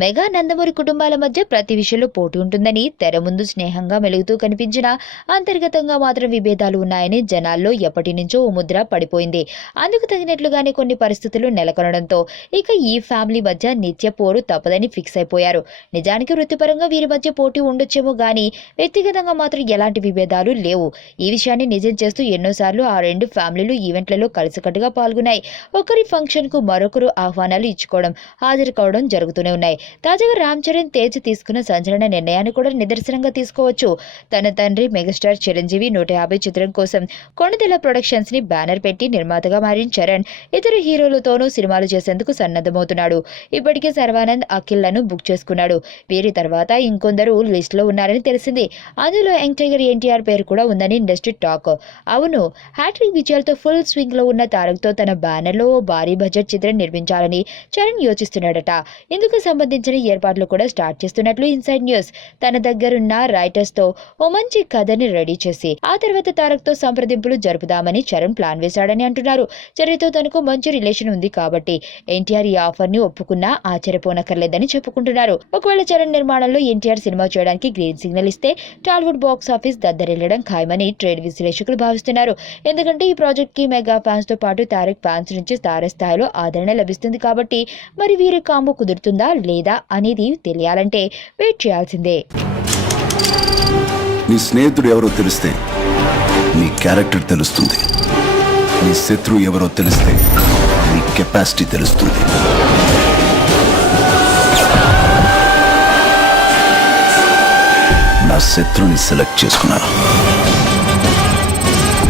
Mega Nandamuri కుటుంబాల మధ్య ప్రతి విషయంలో పోటీ ఉంటుందని, తెర ముందు స్నేహంగా మెలుగుతూ కనిపించినా అంతర్గతంగా మాత్రం విభేదాలు ఉన్నాయని జనాల్లో ఎప్పటి నుంచో ఓ ముద్ర పడిపోయింది. అందుకు తగినట్లుగానే కొన్ని పరిస్థితులు నెలకొనడంతో ఇక ఈ ఫ్యామిలీ మధ్య నిత్య పోరు తప్పదని ఫిక్స్ అయిపోయారు. నిజానికి వృత్తిపరంగా వీరి మధ్య పోటీ ఉండొచ్చేమో గానీ వ్యక్తిగతంగా మాత్రం ఎలాంటి విభేదాలు లేవు. ఈ విషయాన్ని నిజం చేస్తూ ఎన్నోసార్లు ఆ రెండు ఫ్యామిలీలు ఈవెంట్లలో కలిసికట్టుగా పాల్గొన్నాయి. ఒకరి ఫంక్షన్ కు మరొకరు ఆహ్వానాలు ఇచ్చుకోవడం, హాజరు కావడం జరుగుతూనే ఉన్నాయి. తాజాగా రామ్ చరణ్ తేజ్ తీసుకున్న సంచలన నిర్ణయాన్ని కూడా నిదర్శనంగా తీసుకోవచ్చు. తన తండ్రి మెగాస్టార్ చిరంజీవి 150 చిత్రం కోసం కొణిదెల ప్రొడక్షన్స్ ని బ్యానర్ పెట్టి నిర్మాతగా మారిన చరణ్ ఇతర హీరోలతోనూ సినిమాలు చేసేందుకు సన్నద్ధమవుతున్నాడు. ఇప్పటికే శర్వానంద్, అఖిల్లను బుక్ చేసుకున్నాడు. వీరి తర్వాత ఇంకొందరు లిస్ట్ లో ఉన్నారని తెలిసింది. అందులో యంగ్ టైగర్ ఎన్టీఆర్ పేరు కూడా ఉందని ఇండస్ట్రీ టాక్. అవును, హ్యాట్రిక్ విజయాలతో ఫుల్ స్వింగ్ లో ఉన్న తారక్ తో తన బ్యానర్ లో ఓ భారీ బడ్జెట్ చిత్రం నిర్మించాలని చరణ్ యోచిస్తున్నాడట. ఇందుకు సంబంధించిన ఏర్పాట్లు కూడా స్టార్ట్ చేస్తున్నట్లు ఇన్సైడ్ న్యూస్. తన దగ్గరున్న రైటర్స్ తో ఓ మంచి కథని రెడీ చేసి ఆ తర్వాత తారక్ తో సంప్రదింపులు జరుపుదామని చరణ్ ప్లాన్ వేశాడని అంటున్నారు. చరణ్తో తనకు మంచి రిలేషన్ ఉంది కాబట్టి ఎన్టీఆర్ ఈ ఆఫర్ ని ఒప్పుకున్నా ఆశ్చర్యపోనక్కర్లేదని చెప్పుకుంటున్నారు. ఒకవేళ చరణ్ నిర్మాణంలో ఎన్టీఆర్ సినిమా చేయడానికి గ్రీన్ సిగ్నల్ ఇస్తే టాలీవుడ్ బాక్స్ ఆఫీస్ దద్దరిల్లడం ఖాయమని ట్రేడ్ విశ్లేషకులు భావిస్తున్నారు. ఎందుకంటే ఈ ప్రాజెక్ట్ కి మెగా ఫ్యాన్స్ తో పాటు తారక్ ఫ్యాన్స్ నుంచి తారస్థాయిలో ఆదరణ లభిస్తుంది కాబట్టి. మరి వీరి కాంబో కుదురుతుందా లేదా అనేది తెలియాలంటే వెయిట్ చేయాల్సిందే. నీ స్నేహితుడు ఎవరో తెలిస్తే నీ క్యారెక్టర్ తెలుస్తుంది. నీ శత్రువు ఎవరో తెలిస్తే నీ కెపాసిటీ తెలుస్తుంది. నా శత్రువుని సెలెక్ట్ చేసుకున్నాను.